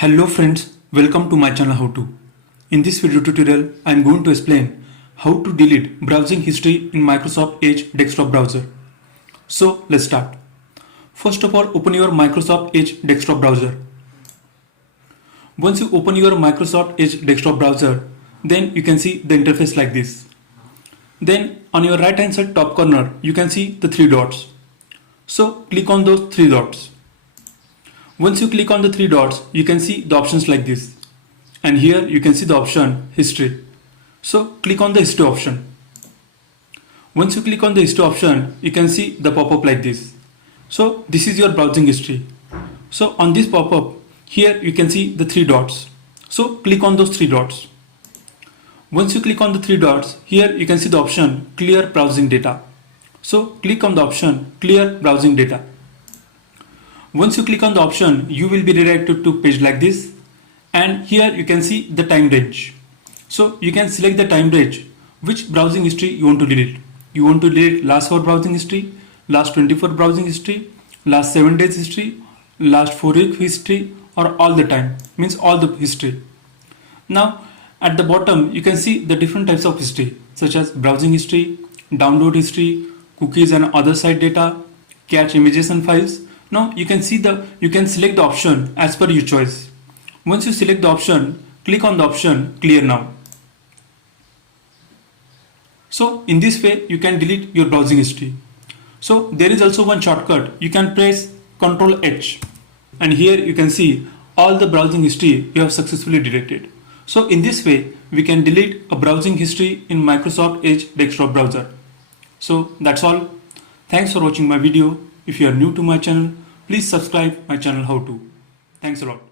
Hello friends, welcome to my channel How To. In this video tutorial, I am going to explain how to delete browsing history in Microsoft Edge desktop browser. So let's start. First of all, open your Microsoft Edge desktop browser. Once you open your Microsoft Edge desktop browser, then you can see the interface like this. Then on your right hand side top corner, you can see the three dots. So click on those three dots. Once you click on the three dots, you can see the options like this. And here you can see the option history. So click on the history option. Once you click on the history option, you can see the pop-up like this. So this is your browsing history. So on this pop-up, here you can see the three dots. So click on those three dots. Once you click on the three dots, here you can see the option clear browsing data. So click on the option clear browsing data. Once you click on the option, you will be redirected to page like this, and here you can see the time range. So you can select the time range, which browsing history you want to delete. You want to delete last 4 browsing history, last 24 browsing history, last 7 days history, last 4 week history, or all the time, means all the history. Now at the bottom you can see the different types of history such as browsing history, download history, cookies and other site data, cache images and files. Now you can select the option as per your choice. Once you select the option, click on the option clear now. So in this way you can delete your browsing history. So there is also one shortcut. You can press Ctrl H and here you can see all the browsing history you have successfully deleted. So in this way we can delete a browsing history in Microsoft Edge desktop browser. So that's all. Thanks for watching my video. If you are new to my channel, please subscribe my channel How To. Thanks a lot.